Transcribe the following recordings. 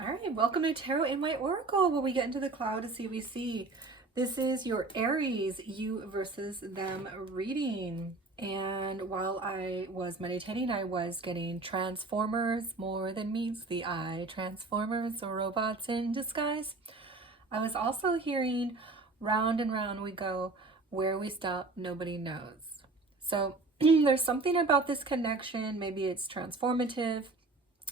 All right, welcome to Tarot in My Oracle, where we get into the cloud to see what we see. This is your Aries, you versus them reading. And while I was meditating, I was getting Transformers, more than meets the eye. Transformers, robots in disguise. I was also hearing round and round we go, where we stop, nobody knows. So there's something about this connection. Maybe it's transformative.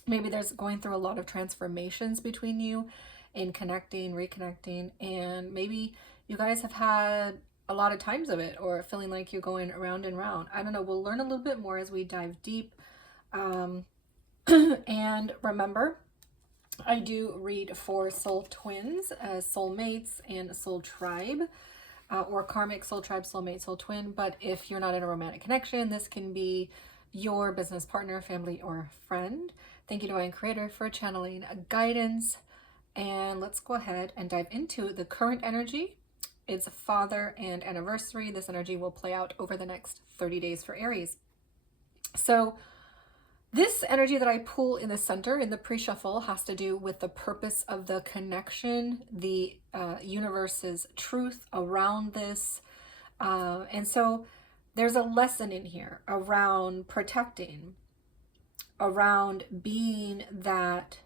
Maybe there's going through a lot of transformations between you in connecting, reconnecting, and maybe you guys have had a lot of times of it or feeling like you're going around and round. I don't know. We'll learn a little bit more as we dive deep. And remember, I do read for soul twins, soulmates, and soul tribe. Or karmic, soul tribe, soulmate, soul twin. But if you're not in a romantic connection, this can be your business partner, family, or friend. Thank you, Divine Creator, for channeling guidance. And let's go ahead and dive into the current energy. It's father and anniversary. This energy will play out over the next 30 days for Aries. So this energy that I pull in the center in the pre-shuffle has to do with the purpose of the connection, the universe's truth around this. And so there's a lesson in here around protecting, around being that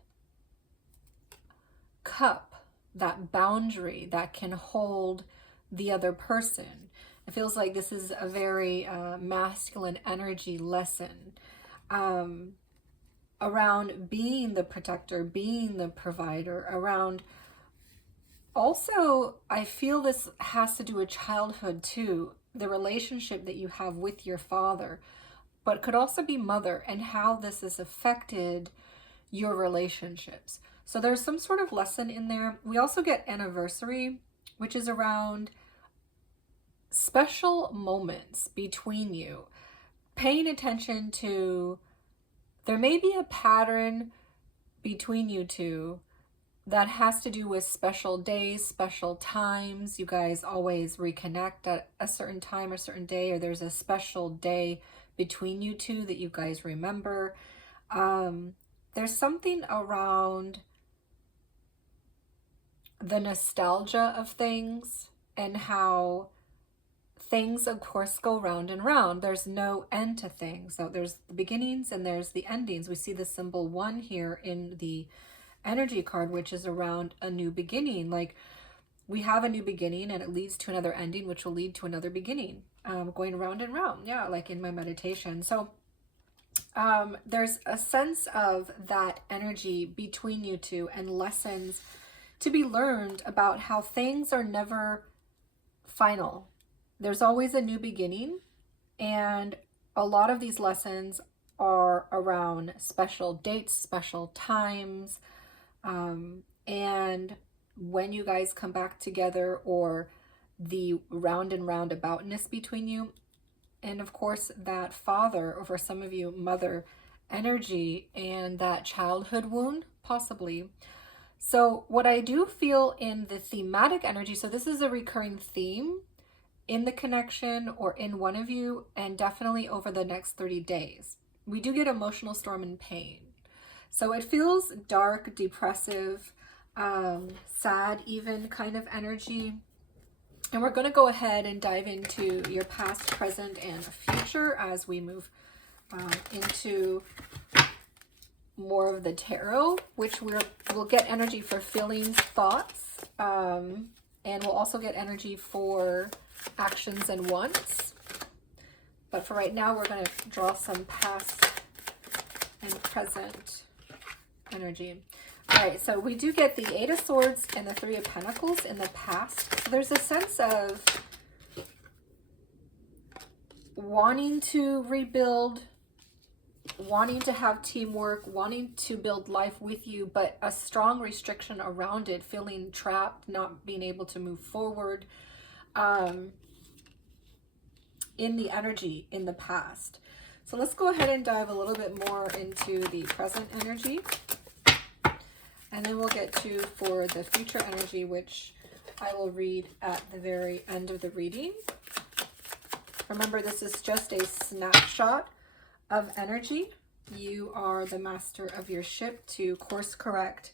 cup, that boundary that can hold the other person. It feels like this is a very masculine energy lesson. Around being the protector, being the provider, around also, I feel this has to do with childhood too, the relationship that you have with your father, but it could also be mother and how this has affected your relationships. So there's some sort of lesson in there. We also get anniversary, which is around special moments between you, paying attention to, there may be a pattern between you two that has to do with special days, special times. You guys always reconnect at a certain time, a certain day, or there's a special day between you two that you guys remember. There's something around the nostalgia of things and how things, of course, go round and round. There's no end to things. So there's the beginnings and there's the endings. We see the symbol 1 here in the energy card, which is around a new beginning. Like we have a new beginning and it leads to another ending, which will lead to another beginning, going round and round. Yeah, like in my meditation. So there's a sense of that energy between you two and lessons to be learned about how things are never final. There's always a new beginning, and a lot of these lessons are around special dates, special times, and when you guys come back together, or the round and roundaboutness between you. And of course, that father, or for some of you, mother energy, and that childhood wound, possibly. So what I do feel in the thematic energy, so this is a recurring theme in the connection or in one of you, and definitely over the next 30 days. We do get emotional storm and pain. So it feels dark, depressive, sad even kind of energy. And we're going to go ahead and dive into your past, present, and future as we move into more of the tarot, which we'll get energy for feelings, thoughts, and we'll also get energy for actions and wants. But for right now, we're going to draw some past and present energy. All right, so we do get the 8 of Swords and the 3 of Pentacles in the past. So there's a sense of wanting to rebuild, wanting to have teamwork, wanting to build life with you, but a strong restriction around it, feeling trapped, not being able to move forward in the energy in the past. So let's go ahead and dive a little bit more into the present energy. And then we'll get to for the future energy, which I will read at the very end of the reading. Remember, this is just a snapshot of energy. You are the master of your ship to course correct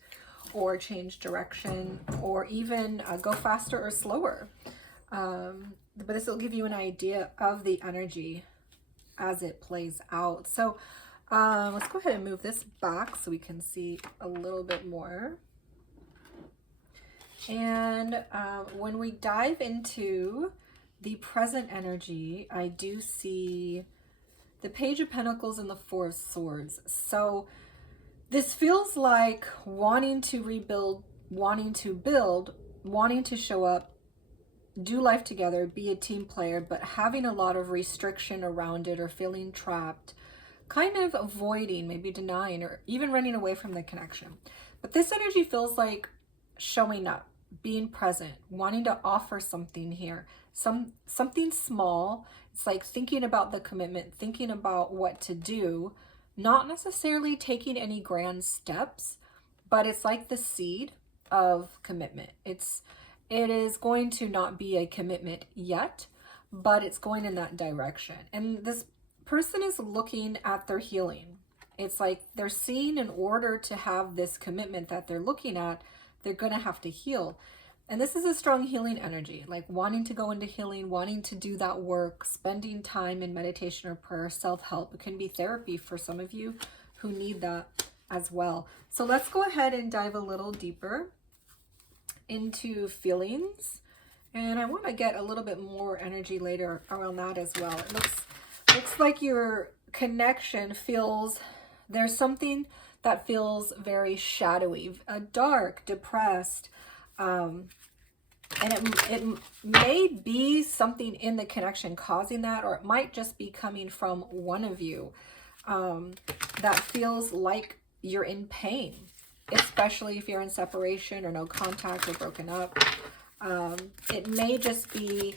or change direction, or even go faster or slower. But this will give you an idea of the energy as it plays out. So let's go ahead and move this back so we can see a little bit more. And when we dive into the present energy, I do see the Page of Pentacles and the Four of Swords. So this feels like wanting to rebuild, wanting to build, wanting to show up, do life together, be a team player, but having a lot of restriction around it, or feeling trapped, kind of avoiding, maybe denying, or even running away from the connection. But this energy feels like showing up, being present, wanting to offer something here, something small. It's like thinking about the commitment, thinking about what to do, not necessarily taking any grand steps, but it's like the seed of commitment. It is going to not be a commitment yet, but it's going in that direction. And this person is looking at their healing. It's like they're seeing, in order to have this commitment that they're looking at, they're going to have to heal. And this is a strong healing energy, like wanting to go into healing, wanting to do that work, spending time in meditation or prayer, self-help. It can be therapy for some of you who need that as well. So let's go ahead and dive a little deeper into feelings. And I want to get a little bit more energy later around that as well. It looks like your connection feels, there's something that feels very shadowy, dark, depressed, and it may be something in the connection causing that, or it might just be coming from one of you, that feels like you're in pain, especially if you're in separation or no contact or broken up. It may just be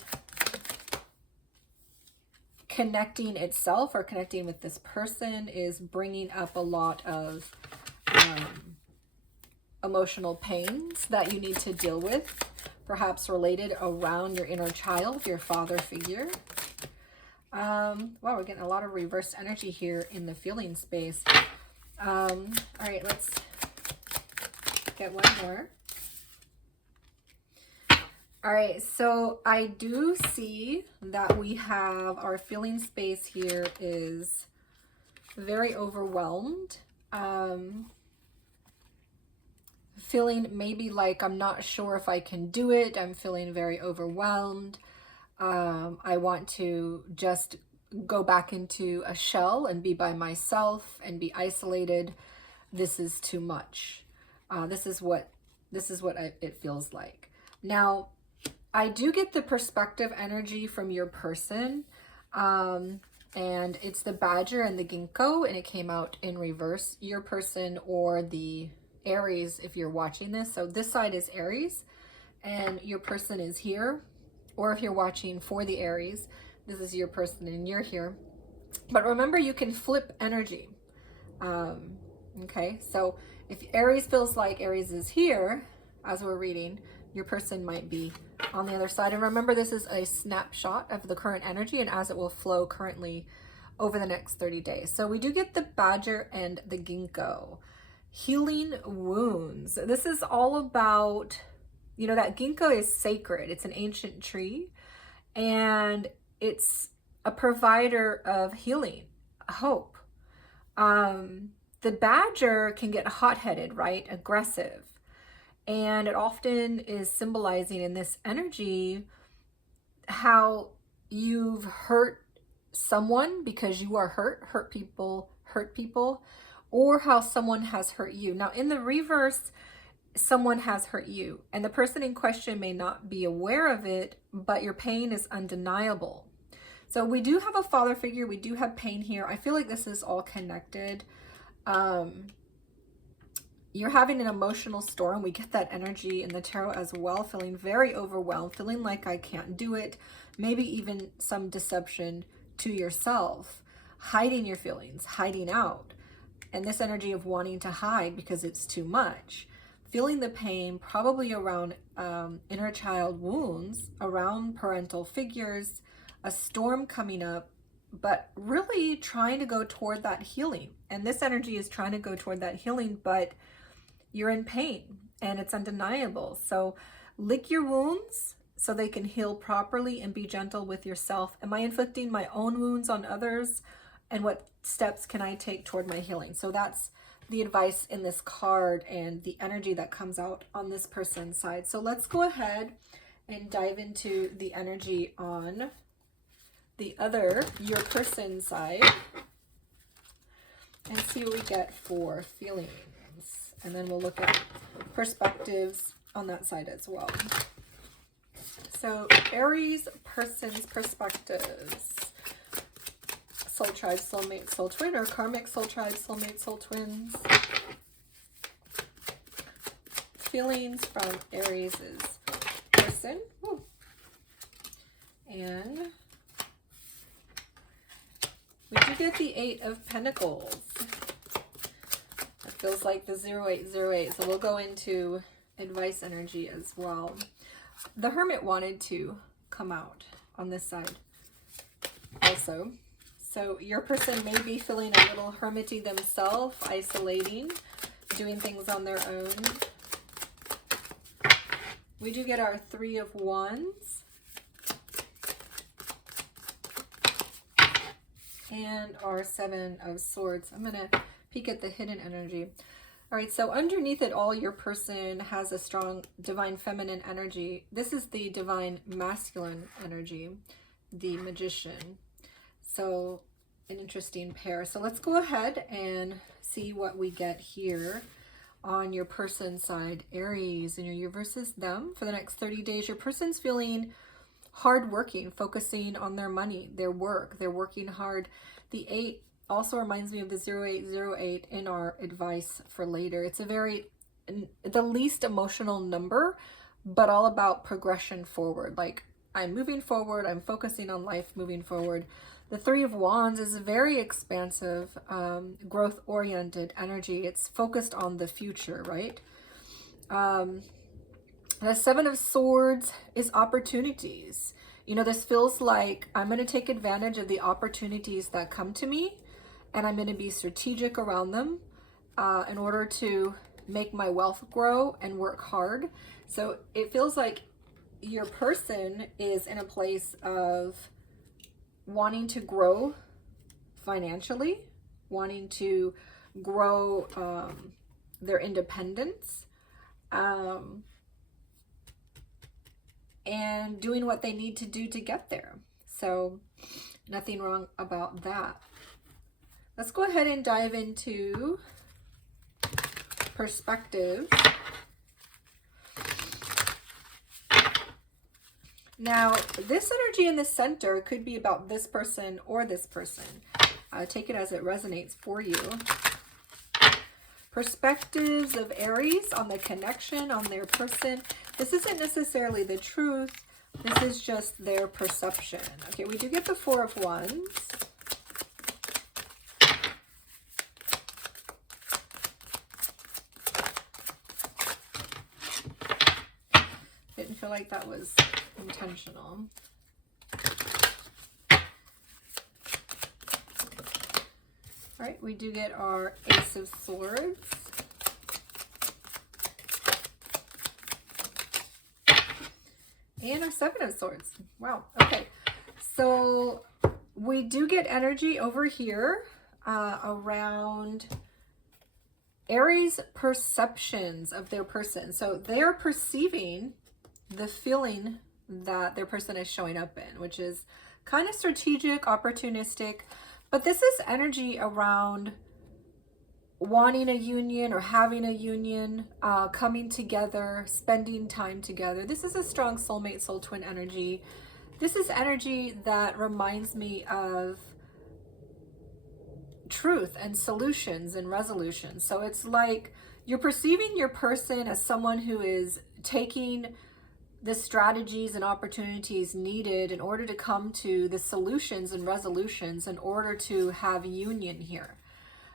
connecting itself, or connecting with this person is bringing up a lot of emotional pains that you need to deal with, perhaps related around your inner child, your father figure. Wow, we're getting a lot of reverse energy here in the feeling space. All right, let's get one more. All right, so I do see that we have our feeling space here is very overwhelmed. Feeling maybe like I'm not sure if I can do it. I'm feeling very overwhelmed. I want to just go back into a shell and be by myself and be isolated. This is too much. This is what it feels like. Now, I do get the perspective energy from your person, and it's the Badger and the Ginkgo, and it came out in reverse. Your person, or the Aries, if you're watching this. So this side is Aries, and your person is here. Or if you're watching for the Aries, this is your person and you're here. But remember, you can flip energy. Okay, so if Aries feels like Aries is here, as we're reading, your person might be on the other side. And remember, this is a snapshot of the current energy and as it will flow currently over the next 30 days. So we do get the Badger and the Ginkgo. Healing wounds. This is all about, you know, that Ginkgo is sacred. It's an ancient tree, and it's a provider of healing, hope. The Badger can get hot-headed, right? Aggressive. And it often is symbolizing in this energy how you've hurt someone because you are hurt people, or how someone has hurt you. Now, in the reverse, someone has hurt you, and the person in question may not be aware of it, but your pain is undeniable. So we do have a father figure. We do have pain here. I feel like this is all connected. You're having an emotional storm. We get that energy in the tarot as well, feeling very overwhelmed, feeling like I can't do it. Maybe even some deception to yourself, hiding your feelings, hiding out. And this energy of wanting to hide because it's too much. Feeling the pain, probably around inner child wounds, around parental figures, a storm coming up, but really trying to go toward that healing. And this energy is trying to go toward that healing, but you're in pain. and it's undeniable. So lick your wounds so they can heal properly, and be gentle with yourself. Am I inflicting my own wounds on others? And what steps can I take toward my healing? So that's the advice in this card and the energy that comes out on this person's side. So let's go ahead and dive into the energy on the other, your person side, and see what we get for feelings. And then we'll look at perspectives on that side as well. So Aries person's perspectives. Soul tribe, soulmate, soul twin, or karmic soul tribe, soulmate, soul twins. Feelings from Aries' person. Woo. And we do get the 8 of Pentacles. It feels like the 0808. So we'll go into advice energy as well. The Hermit wanted to come out on this side also. So your person may be feeling a little hermity themselves, isolating, doing things on their own. We do get our 3 of Wands. And our 7 of Swords. I'm going to peek at the hidden energy. All right, so underneath it all, your person has a strong divine feminine energy. This is the divine masculine energy, the Magician. So an interesting pair. So let's go ahead and see what we get here on your person side, Aries, and you versus them for the next 30 days. Your person's feeling hardworking, focusing on their money, their work. They're working hard. The 8 also reminds me of the 0808 in our advice for later. It's the least emotional number, but all about progression forward. Like, I'm moving forward, I'm focusing on life moving forward. The 3 of Wands is a very expansive, growth-oriented energy. It's focused on the future, right? The 7 of Swords is opportunities. You know, this feels like I'm going to take advantage of the opportunities that come to me, and I'm going to be strategic around them in order to make my wealth grow and work hard. So it feels like your person is in a place of wanting to grow financially, wanting to grow their independence, and doing what they need to do to get there. So nothing wrong about that. Let's go ahead and dive into perspective. Now, this energy in the center could be about this person or this person. Take it as it resonates for you. Perspectives of Aries on the connection, on their person. This isn't necessarily the truth. This is just their perception. Okay, we do get the 4 of Wands. Didn't feel like that was intentional. All right, we do get our Ace of Swords. And our 7 of Swords. Wow, okay. So we do get energy over here around Aries' perceptions of their person. So they're perceiving the feeling that their person is showing up in, which is kind of strategic, opportunistic, but this is energy around wanting a union or having a union, coming together, spending time together. This is a strong soulmate, soul twin energy. This is energy that reminds me of truth and solutions and resolutions. So it's like you're perceiving your person as someone who is taking the strategies and opportunities needed in order to come to the solutions and resolutions in order to have union here.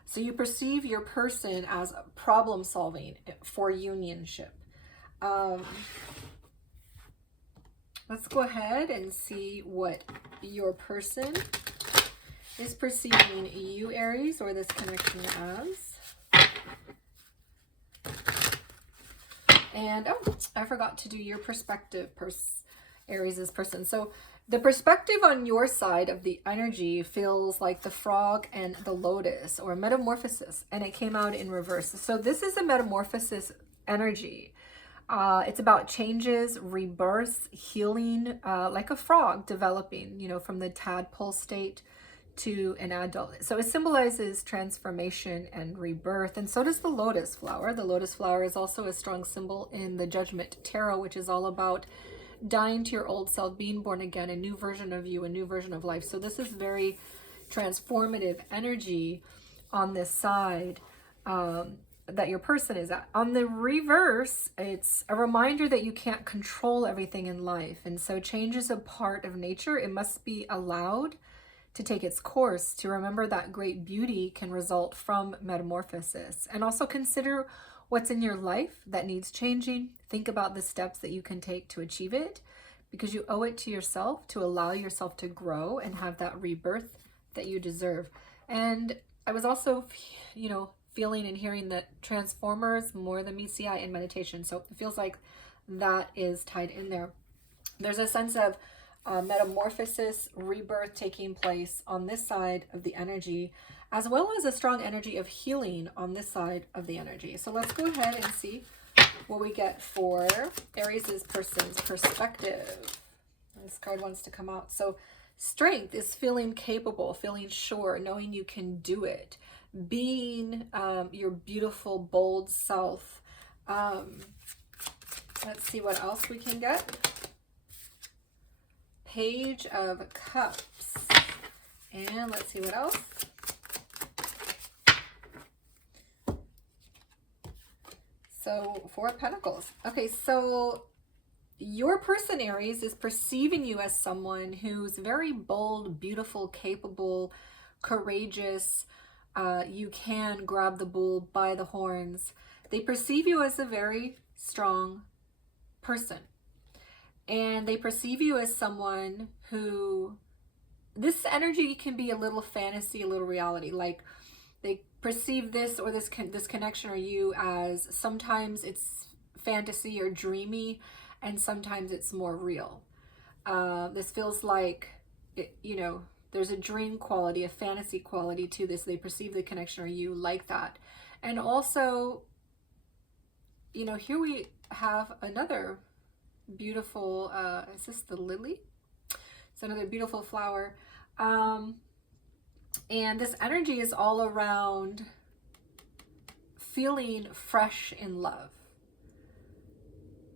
So you perceive your person as problem solving for unionship. Let's go ahead and see what your person is perceiving you, Aries, or this connection as. And oh, I forgot to do your perspective, Aries' person. So the perspective on your side of the energy feels like the frog and the lotus, or metamorphosis, and it came out in reverse. So this is a metamorphosis energy. It's about changes, rebirths, healing, like a frog developing, you know, from the tadpole state to an adult. So it symbolizes transformation and rebirth, and so does the lotus flower. The lotus flower is also a strong symbol in the Judgment Tarot, which is all about dying to your old self, being born again, a new version of you, a new version of life. So this is very transformative energy on this side that your person is at. On the reverse, it's a reminder that you can't control everything in life, and so change is a part of nature. It must be allowed to take its course, to remember that great beauty can result from metamorphosis. And also consider what's in your life that needs changing. Think about the steps that you can take to achieve it, because you owe it to yourself to allow yourself to grow and have that rebirth that you deserve. And I was also, you know, feeling and hearing that Transformers more than meets the eye in meditation. So it feels like that is tied in there. There's a sense of metamorphosis, rebirth taking place on this side of the energy, as well as a strong energy of healing on this side of the energy. So let's go ahead and see what we get for Aries' person's perspective. This card wants to come out. So strength is feeling capable, feeling sure, knowing you can do it, being your beautiful, bold self. Let's see what else we can get. Page of Cups. And let's see what else. So, Four of Pentacles. Okay, so your person, Aries, is perceiving you as someone who's very bold, beautiful, capable, courageous. You can grab the bull by the horns. They perceive you as a very strong person. And they perceive you as someone who, this energy can be a little fantasy, a little reality. Like they perceive this or this connection or you as sometimes it's fantasy or dreamy, and sometimes it's more real. This feels like, you know, there's a dream quality, a fantasy quality to this. They perceive the connection or you like that. And also, you know, here we have another beautiful, is this the lily? It's another beautiful flower. And this energy is all around feeling fresh in love.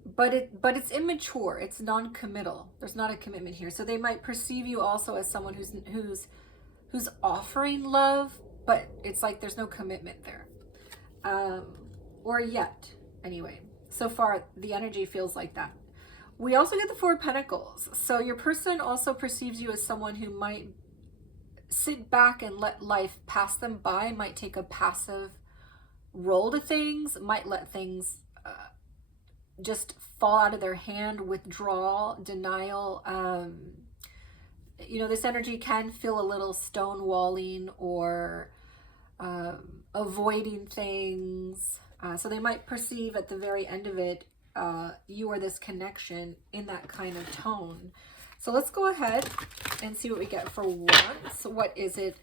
But it's immature, it's non-committal. There's not a commitment here. So they might perceive you also as someone who's offering love, but it's like there's no commitment there. Or yet, anyway. So far, the energy feels like that. We also get the Four of Pentacles. So your person also perceives you as someone who might sit back and let life pass them by, might take a passive role to things, might let things just fall out of their hand, withdrawal, denial. You know, this energy can feel a little stonewalling or avoiding things. So they might perceive at the very end of it, you or this connection in that kind of tone. So let's go ahead and see what we get for once. What is it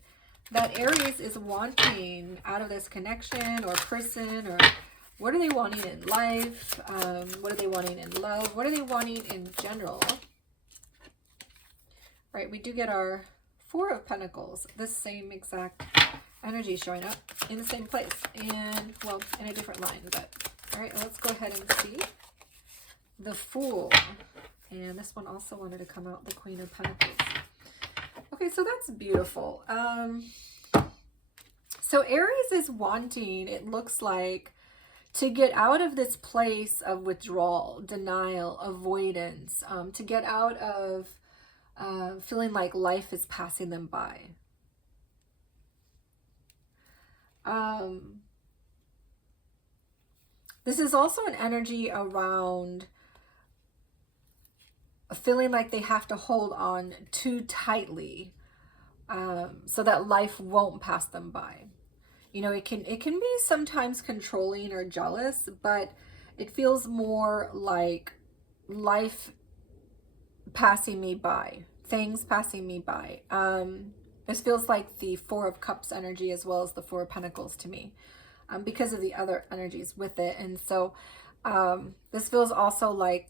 that Aries is wanting out of this connection or person, or what are they wanting in life? What are they wanting in love? What are they wanting in general? Right, we do get our Four of Pentacles, this same exact energy showing up in the same place, and well, in a different line. But all right, let's go ahead and see the Fool. And this one also wanted to come out, the Queen of Pentacles. Okay, so that's beautiful. So Aries is wanting, it looks like, to get out of this place of withdrawal, denial, avoidance, to get out of feeling like life is passing them by. This is also an energy around feeling like they have to hold on too tightly so that life won't pass them by. You know, it can be sometimes controlling or jealous, but it feels more like life passing me by, things passing me by. This feels like the Four of Cups energy as well as the Four of Pentacles to me, because of the other energies with it. And so this feels also like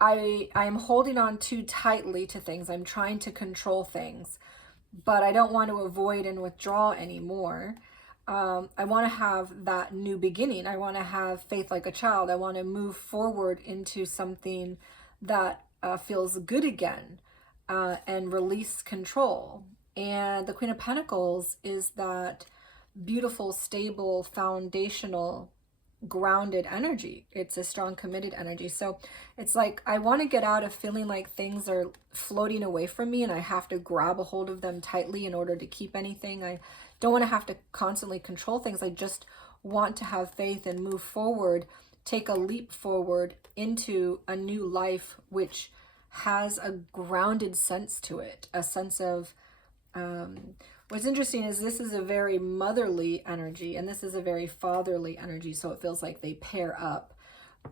I'm holding on too tightly to things. I'm trying to control things, but I don't want to avoid and withdraw anymore. I want to have that new beginning. I want to have faith like a child. I want to move forward into something that feels good again, and release control. And the Queen of Pentacles is that beautiful, stable, foundational, grounded energy. It's a strong, committed energy. So it's like I want to get out of feeling like things are floating away from me and I have to grab a hold of them tightly in order to keep anything. I don't want to have to constantly control things. I just want to have faith and move forward, take a leap forward into a new life which has a grounded sense to it, a sense of what's interesting is this is a very motherly energy and this is a very fatherly energy. So it feels like they pair up.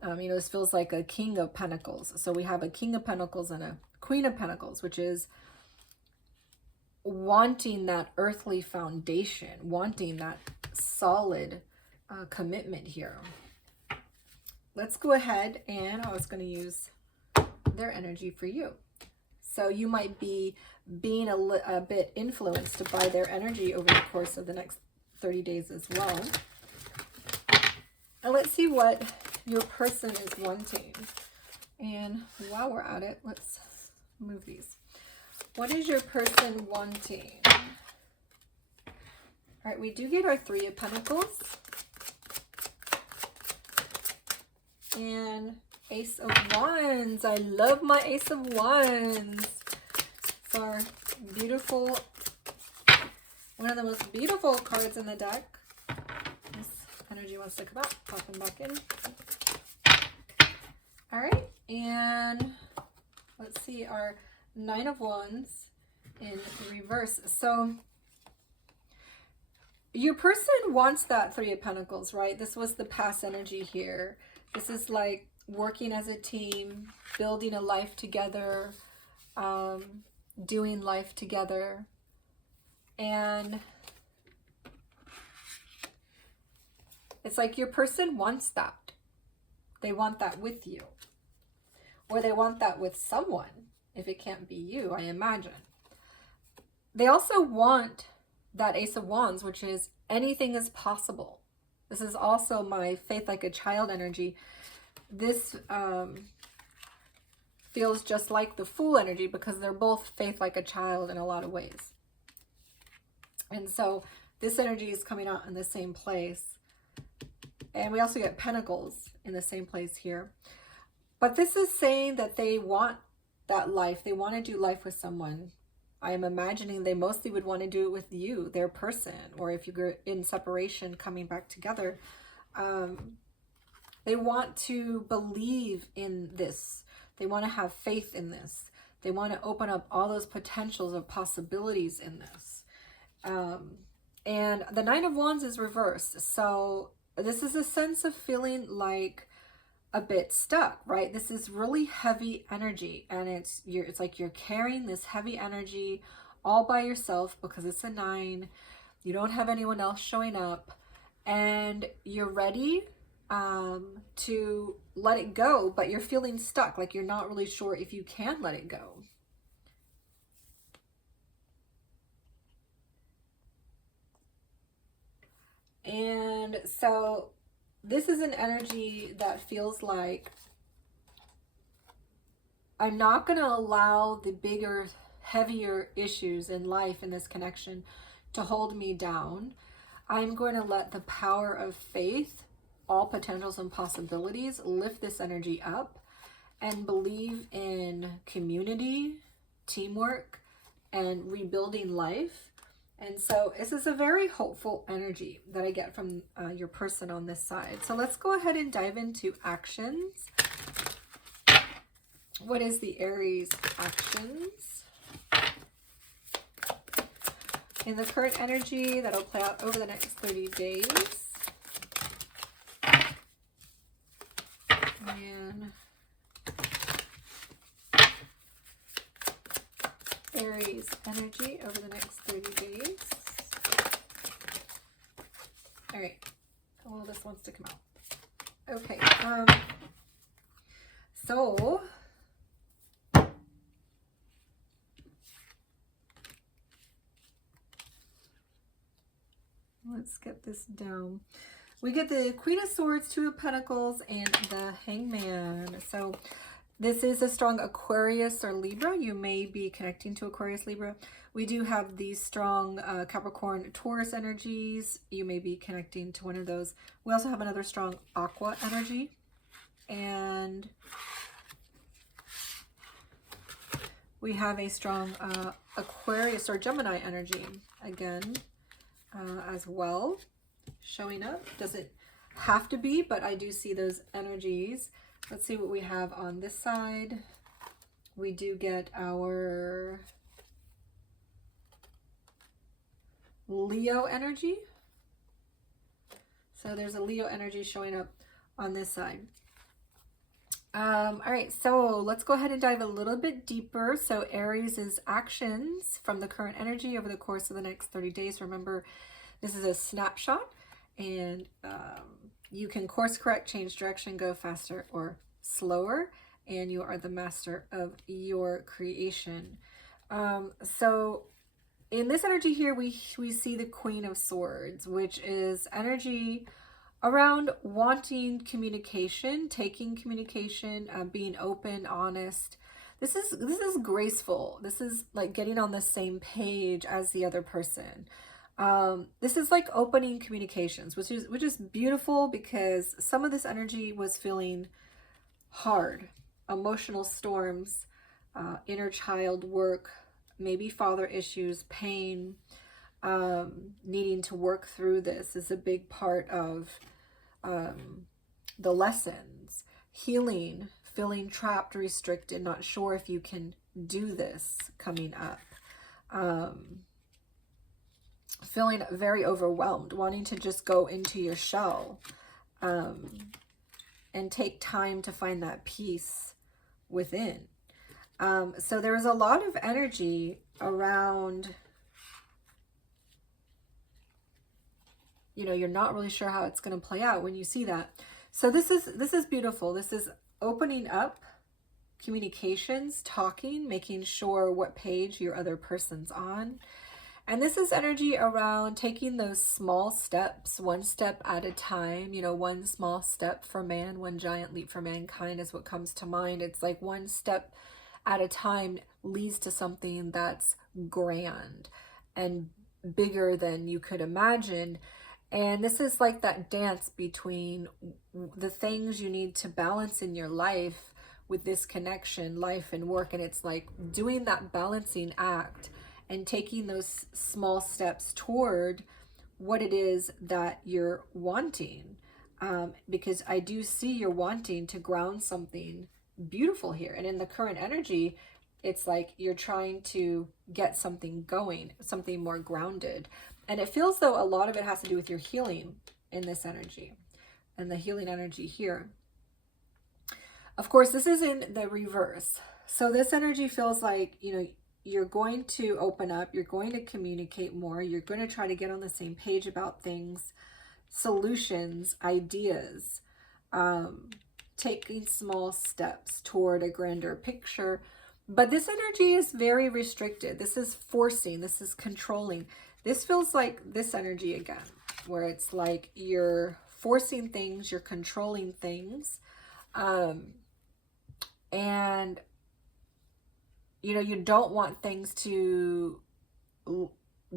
You know, this feels like a King of Pentacles. So we have a King of Pentacles and a Queen of Pentacles, which is wanting that earthly foundation, wanting that solid commitment here. Let's go ahead, and I was going to use their energy for you. So you might be being a bit influenced by their energy over the course of the next 30 days as well. And let's see what your person is wanting. And while we're at it, let's move these. What is your person wanting? All right, we do get our Three of Pentacles. And Ace of Wands. I love my Ace of Wands. It's our beautiful, one of the most beautiful cards in the deck. This energy wants to come out, pop them back in. All right, and let's see our Nine of Wands in reverse. So your person wants that Three of Pentacles, right? This was the past energy here. This is like working as a team, building a life together, doing life together. And it's like your person wants that. They want that with you. Or they want that with someone, if it can't be you, I imagine. They also want that Ace of Wands, which is anything is possible. This is also my faith like a child energy. This feels just like the Fool energy because they're both faith like a child in a lot of ways. And so this energy is coming out in the same place. And we also get Pentacles in the same place here. But this is saying that they want that life. They want to do life with someone. I am imagining they mostly would want to do it with you, their person, or if you're in separation, coming back together. They want to believe in this. They want to have faith in this. They want to open up all those potentials of possibilities in this. And the Nine of Wands is reversed. So this is a sense of feeling like a bit stuck, right? This is really heavy energy, and it's like you're carrying this heavy energy all by yourself because it's a 9. You don't have anyone else showing up, and you're ready to let it go, but you're feeling stuck, like you're not really sure if you can let it go. And so this is an energy that feels like I'm not going to allow the bigger, heavier issues in life in this connection to hold me down. I'm going to let the power of faith, all potentials and possibilities, lift this energy up and believe in community, teamwork, and rebuilding life. And so this is a very hopeful energy that I get from your person on this side. So let's go ahead and dive into actions. What is the Aries actions in the current energy that'll play out over the next 30 days? And Aries energy over the next 30 days. All right. Well, this wants to come out. Okay. So let's get this down. We get the Queen of Swords, Two of Pentacles, and the Hangman. So this is a strong Aquarius or Libra. You may be connecting to Aquarius, Libra. We do have these strong Capricorn, Taurus energies. You may be connecting to one of those. We also have another strong Aqua energy. And we have a strong Aquarius or Gemini energy again as well showing up. Doesn't have to be, but I do see those energies. Let's see what we have on this side. We do get our Leo energy. So there's a Leo energy showing up on this side. All right, so let's go ahead and dive a little bit deeper. So Aries is actions from the current energy over the course of the next 30 days. Remember, this is a snapshot, and you can course correct, change direction, go faster or slower, and you are the master of your creation. So in this energy here, we see the Queen of Swords, which is energy around wanting communication, taking communication, being open, honest. This is graceful. This is like getting on the same page as the other person. This is like opening communications, which is beautiful, because some of this energy was feeling hard, emotional storms, inner child work, maybe father issues, pain, needing to work through this is a big part of the lessons. Healing, feeling trapped, restricted, not sure if you can do this coming up. Feeling very overwhelmed, wanting to just go into your shell and take time to find that peace within. So there is a lot of energy around, you know, you're not really sure how it's going to play out when you see that. So this is beautiful. This is opening up communications, talking, making sure what page your other person's on. And this is energy around taking those small steps, one step at a time. You know, one small step for man, one giant leap for mankind is what comes to mind. It's like one step at a time leads to something that's grand and bigger than you could imagine. And this is like that dance between the things you need to balance in your life with this connection, life and work. And it's like doing that balancing act and taking those small steps toward what it is that you're wanting. Because I do see you're wanting to ground something beautiful here. And in the current energy, it's like you're trying to get something going, something more grounded. And it feels though a lot of it has to do with your healing in this energy and the healing energy here. Of course, this is in the reverse. So this energy feels like, you know, you're going to open up, you're going to communicate more, you're going to try to get on the same page about things, solutions, ideas, taking small steps toward a grander picture. But this energy is very restricted. This is forcing, this is controlling. This feels like this energy again, where it's like you're forcing things, you're controlling things. And you know, you don't want things to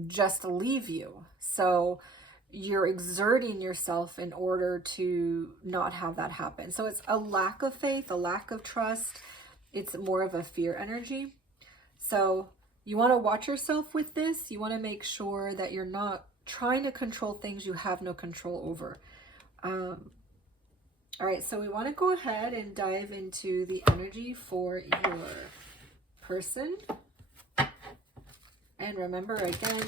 just leave you. So you're exerting yourself in order to not have that happen. So it's a lack of faith, a lack of trust. It's more of a fear energy. So you want to watch yourself with this. You want to make sure that you're not trying to control things you have no control over. All right, so we want to go ahead and dive into the energy for your person. And remember, again,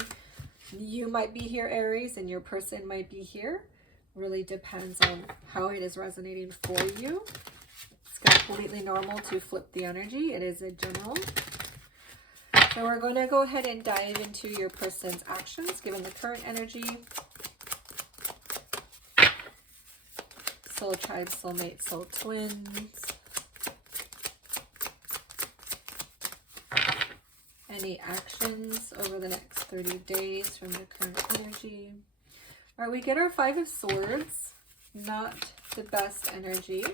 you might be here, Aries, and your person might be here. Really depends on how it is resonating for you. completely normal to flip the energy. It is a general. So we're going to go ahead and dive into your person's actions, given the current energy. Soul tribe, soulmate, soul twins. Any actions over the next 30 days from the current energy. All right, we get our Five of Swords. Not the best energy.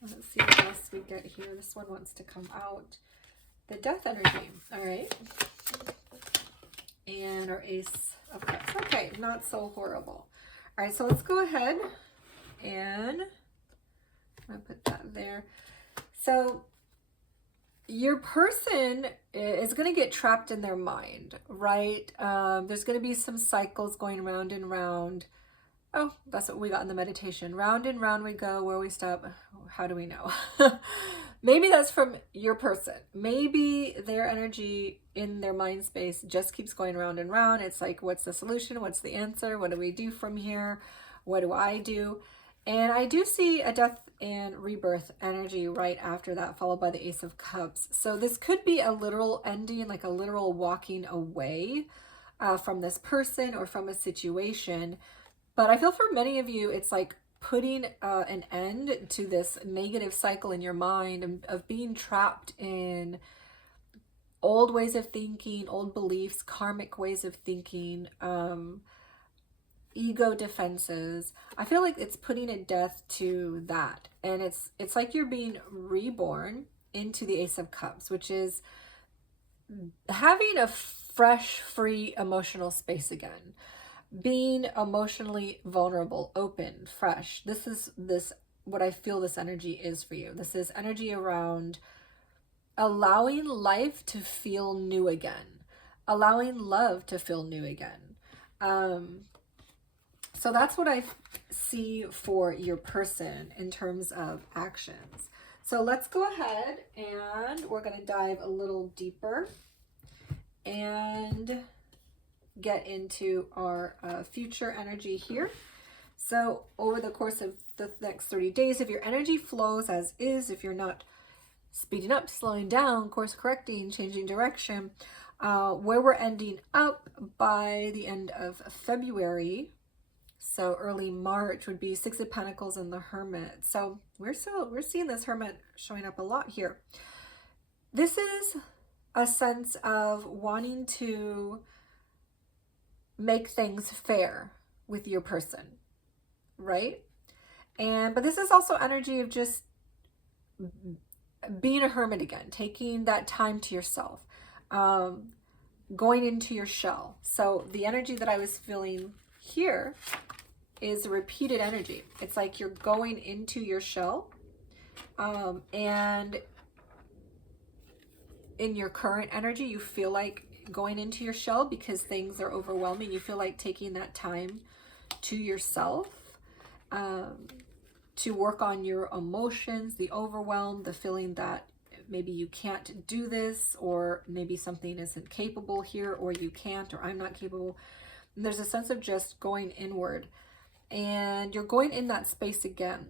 Let's see what else we get here. This one wants to come out. The Death energy. All right. And our Ace of Cups. Okay, not so horrible. All right, so let's go ahead and I'll put that there. So your person is going to get trapped in their mind, right? There's going to be some cycles going round and round. Oh, that's what we got in the meditation. Round and round we go. Where we stop, how do we know? Maybe that's from your person. Maybe their energy in their mind space just keeps going round and round. It's like, what's the solution? What's the answer? What do we do from here? What do I do? And I do see a death and rebirth energy right after that, followed by the Ace of Cups. So this could be a literal ending, like a literal walking away from this person or from a situation. But I feel for many of you, it's like putting an end to this negative cycle in your mind of being trapped in old ways of thinking, old beliefs, karmic ways of thinking, ego defenses. I feel like it's putting a death to that. And it's like you're being reborn into the Ace of Cups, which is having a fresh, free emotional space again. Being emotionally vulnerable, open, fresh. This is what I feel this energy is for you. This is energy around allowing life to feel new again, allowing love to feel new again. So that's what I see for your person in terms of actions. So let's go ahead and we're going to dive a little deeper and get into our future energy here. So over the course of the next 30 days, if your energy flows as is, if you're not speeding up, slowing down, course correcting, changing direction, where we're ending up by the end of February, so early March, would be Six of Pentacles and the Hermit. So we're seeing this Hermit showing up a lot here. This is a sense of wanting to make things fair with your person, right? But this is also energy of just being a hermit again, taking that time to yourself, going into your shell. So the energy that I was feeling here is a repeated energy. It's like you're going into your shell, and in your current energy, you feel like going into your shell because things are overwhelming. You feel like taking that time to yourself, to work on your emotions, the overwhelm, the feeling that maybe you can't do this, or maybe something isn't capable here, or you can't, or I'm not capable. And there's a sense of just going inward, and you're going in that space again.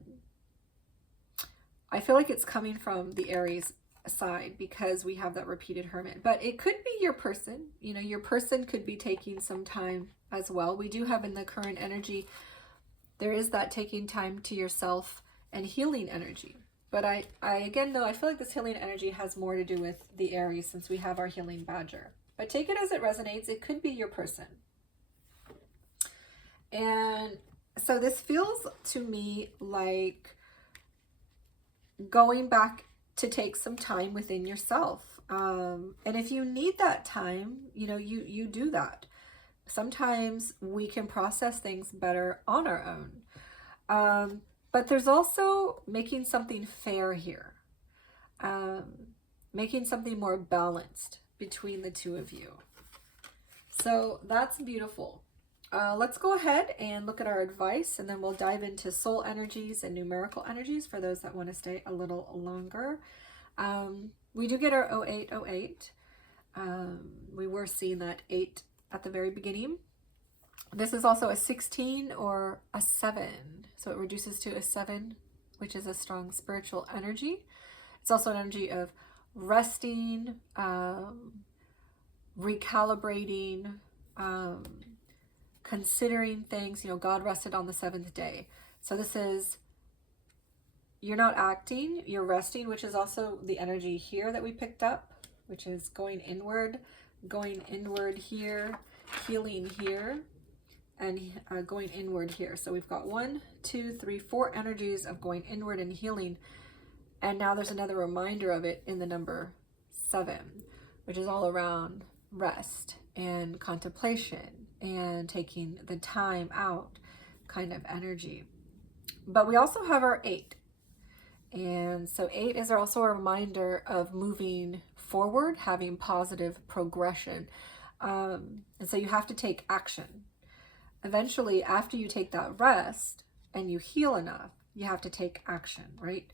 I feel like it's coming from the Aries side because we have that repeated Hermit, but it could be your person. You know, your person could be taking some time as well. We do have in the current energy, there is that taking time to yourself and healing energy. But I again, though, I feel like this healing energy has more to do with the Aries since we have our healing badger. But take it as it resonates. It could be your person. And so this feels to me like going back to take some time within yourself. And if you need that time, you know, you do that. Sometimes we can process things better on our own. But there's also making something fair here. Making something more balanced between the two of you. So that's beautiful. Let's go ahead and look at our advice, and then we'll dive into soul energies and numerical energies for those that want to stay a little longer. We do get our 0808. We were seeing that 8 at the very beginning. This is also a 16 or a 7. So it reduces to a 7 which is a strong spiritual energy. It's also an energy of resting, recalibrating, considering things. You know, God rested on the seventh day. So this is, you're not acting, you're resting, which is also the energy here that we picked up, which is going inward here, healing here, and going inward here. So we've got 1, 2, 3, 4 energies of going inward and healing. And now there's another reminder of it in the number 7, which is all around rest and contemplation and taking the time out kind of energy. But we also have our 8. And so 8 is also a reminder of moving forward, having positive progression. And so you have to take action. Eventually, after you take that rest and you heal enough, you have to take action, right?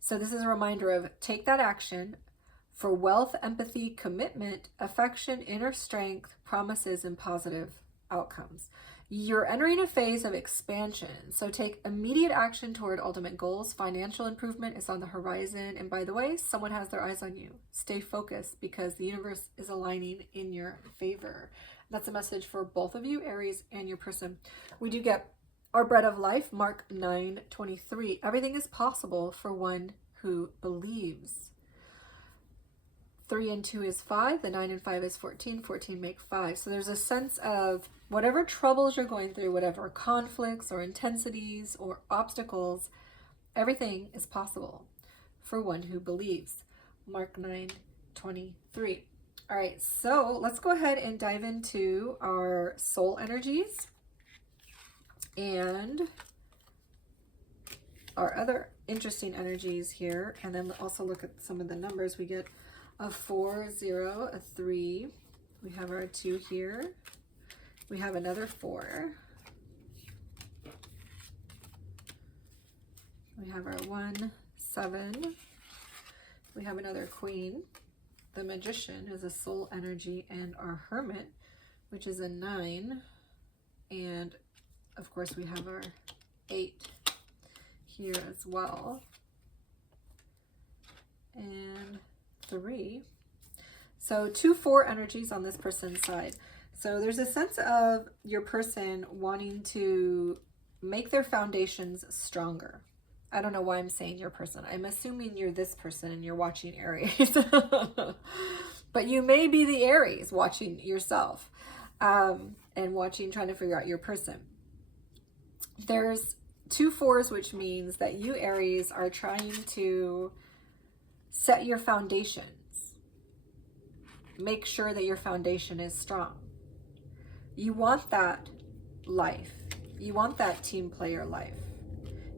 So this is a reminder of take that action for wealth, empathy, commitment, affection, inner strength, promises, and positive outcomes. You're entering a phase of expansion, so take immediate action toward ultimate goals. Financial improvement is on the horizon, and by the way, someone has their eyes on you. Stay focused because the universe is aligning in your favor. That's a message for both of you, Aries, and your person. We do get our bread of life, Mark 9:23. Everything is possible for one who believes. 3 and 2 is 5. The 9 and 5 is 14. 14 make 5. So there's a sense of whatever troubles you're going through, whatever conflicts or intensities or obstacles, everything is possible for one who believes. Mark 9:23. All right, so let's go ahead and dive into our soul energies and our other interesting energies here, and then also look at some of the numbers. We get a 4, 0, a 3. We have our 2 here. We have another 4. We have our 1, 7. We have another Queen. The Magician is a soul energy, and our Hermit, which is a 9. And of course we have our 8 here as well. And 3. So 2, 4 energies on this person's side. So there's a sense of your person wanting to make their foundations stronger. I don't know why I'm saying your person. I'm assuming you're this person and you're watching Aries. But you may be the Aries watching yourself and watching, trying to figure out your person. There's 2 4s, which means that you, Aries, are trying to set your foundations. Make sure that your foundation is strong. You want that life. You want that team player life.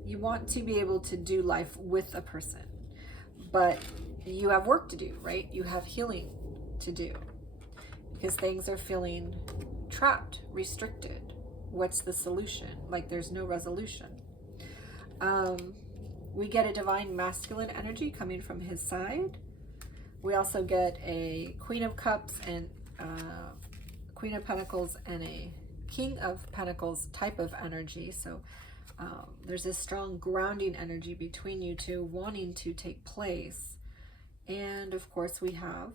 You want to be able to do life with a person, but you have work to do, right? You have healing to do because things are feeling trapped, restricted. What's the solution? Like there's no resolution. We get a divine masculine energy coming from his side. We also get a Queen of Cups and Queen of Pentacles and a King of Pentacles type of energy. So there's this strong grounding energy between you two wanting to take place. And of course we have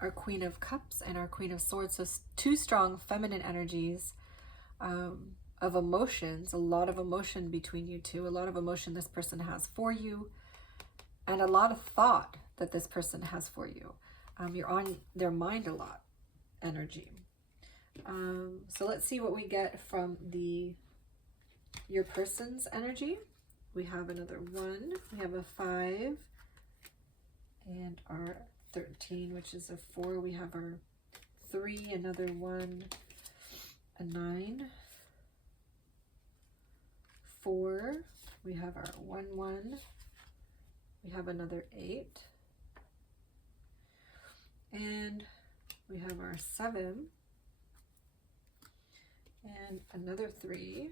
our Queen of Cups and our Queen of Swords. So 2 strong feminine energies of emotions, a lot of emotion between you two, a lot of emotion this person has for you, and a lot of thought that this person has for you. You're on their mind a lot energy. So let's see what we get from your person's energy. We have another 1, we have a 5, and our 13, which is a 4. We have our 3, another 1, a 9, 4. We have our 1, 1. We have another 8, and we have our 7, and another 3,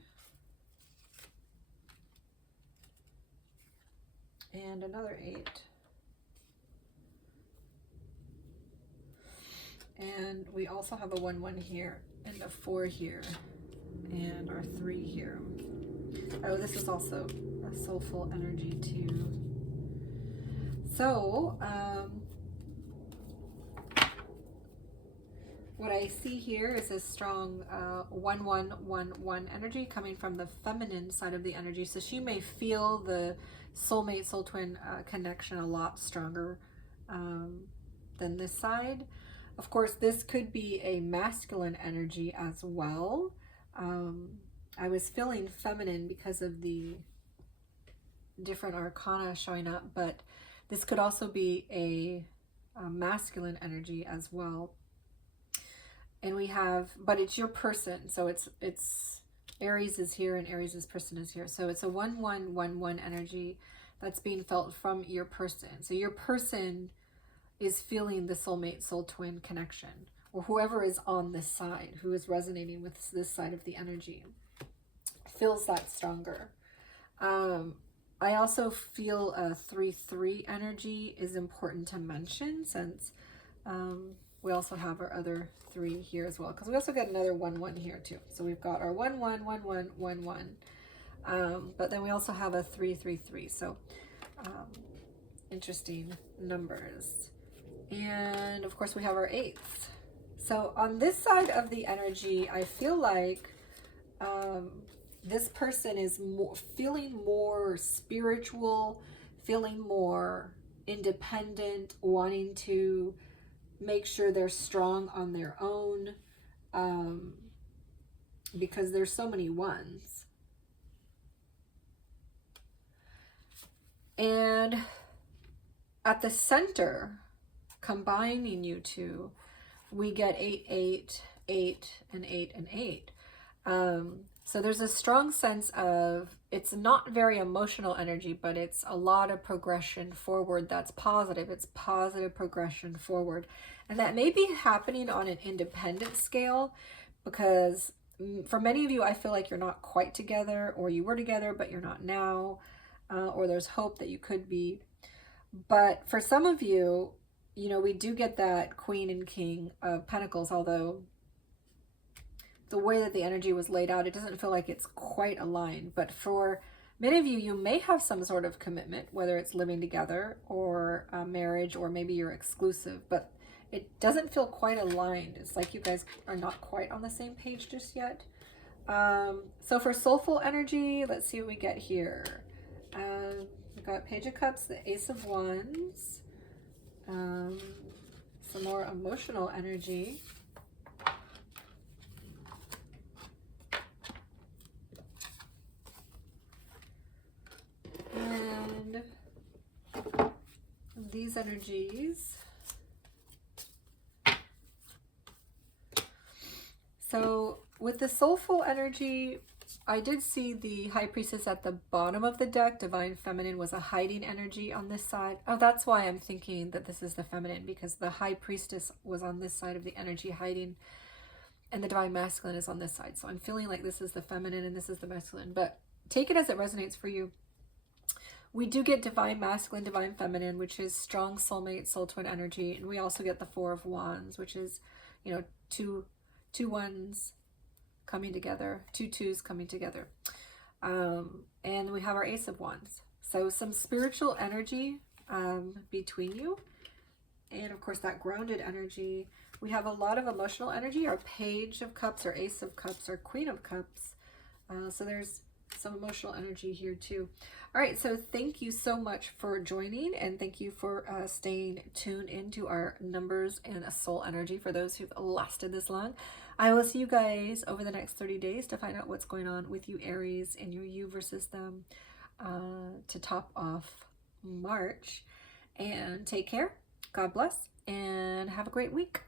and another 8, and we also have a 1, 1 here, and a 4 here, and our 3 here. Oh, this is also a soulful energy too. So, what I see here is a strong 1111 energy coming from the feminine side of the energy. So she may feel the soulmate, soul twin connection a lot stronger than this side. Of course, this could be a masculine energy as well. I was feeling feminine because of the different arcana showing up, but this could also be a masculine energy as well. And we have, but it's your person, so it's Aries is here and Aries' person is here. So it's a 1111 energy that's being felt from your person. So your person is feeling the soulmate, soul twin connection, or whoever is on this side, who is resonating with this side of the energy, feels that stronger. I also feel a 3-3 energy is important to mention, since we also have our other 3 here as well, because we also got another 1-1 here too. So we've got our 1-1, 1-1, 1-1, but then we also have a 3-3-3. So interesting numbers. And of course we have our 8s. So on this side of the energy, I feel like this person is feeling more spiritual, feeling more independent, wanting to make sure they're strong on their own, because there's so many ones. And at the center, combining you two, we get 8, 8, 8, and 8, and 8. So there's a strong sense of, it's not very emotional energy, but it's a lot of progression forward that's positive. It's positive progression forward. And that may be happening on an independent scale, because for many of you, I feel like you're not quite together, or you were together, but you're not now, or there's hope that you could be. But for some of you, you know, we do get that Queen and King of Pentacles, although the way that the energy was laid out, it doesn't feel like it's quite aligned. But for many of you, you may have some sort of commitment, whether it's living together or a marriage, or maybe you're exclusive, but it doesn't feel quite aligned. It's like you guys are not quite on the same page just yet. So for soulful energy, let's see what we get here. We've got Page of Cups, the Ace of Wands, some more emotional energy. And these energies. So with the soulful energy, I did see the High Priestess at the bottom of the deck. Divine Feminine was a hiding energy on this side. Oh, that's why I'm thinking that this is the Feminine, because the High Priestess was on this side of the energy hiding, and the Divine Masculine is on this side. So I'm feeling like this is the Feminine and this is the Masculine, but take it as it resonates for you. We do get Divine Masculine, Divine Feminine, which is strong soulmate, soul twin energy. And we also get the Four of Wands, which is, you know, two ones coming together, 2 2s coming together. And we have our Ace of Wands. So some spiritual energy between you. And of course that grounded energy. We have a lot of emotional energy. Our Page of Cups, our Ace of Cups, our Queen of Cups. So there's some emotional energy here too. All right, so thank you so much for joining, and thank you for staying tuned into our numbers and soul energy for those who've lasted this long. I will see you guys over the next 30 days to find out what's going on with you, Aries, and your you versus them to top off March. And take care, God bless, and have a great week.